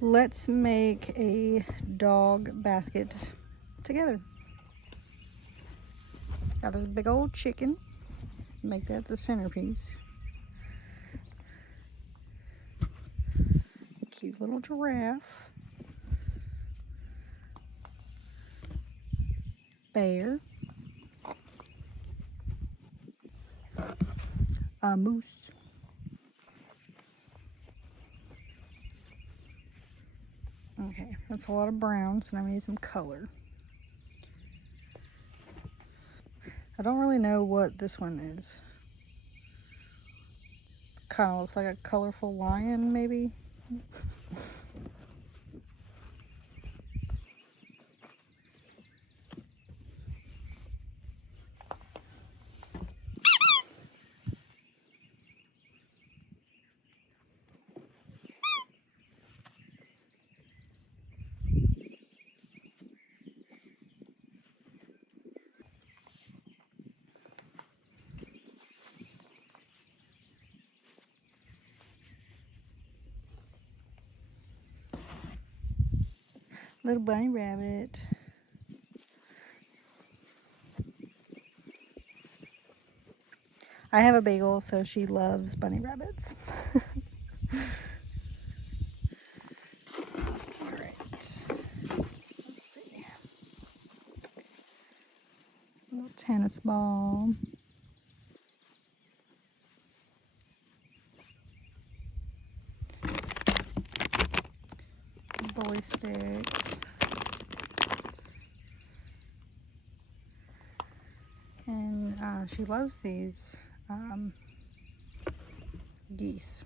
Let's make a dog basket together. Got this big old chicken. Make that the centerpiece. Cute little giraffe. Bear. A moose. Okay, that's a lot of brown, so now we need some color. I don't really know what this one is. Kind of looks like a colorful lion, maybe. Little bunny rabbit. I have a Beagle, so she loves bunny rabbits. Alright. Let's see. A little tennis ball. Bully sticks. And she loves these geese.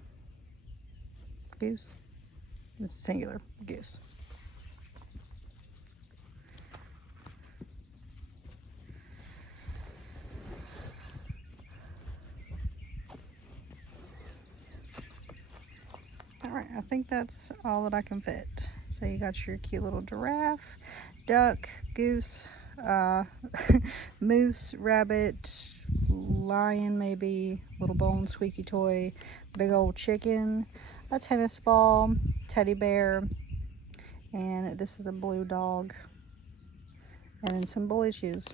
Goose. It's singular. Goose. Alright, I think that's all that I can fit. So you got your cute little giraffe, duck, goose, moose, rabbit, lion maybe, little bone squeaky toy, big old chicken, a tennis ball, teddy bear, and this is a blue dog, and then some bully shoes.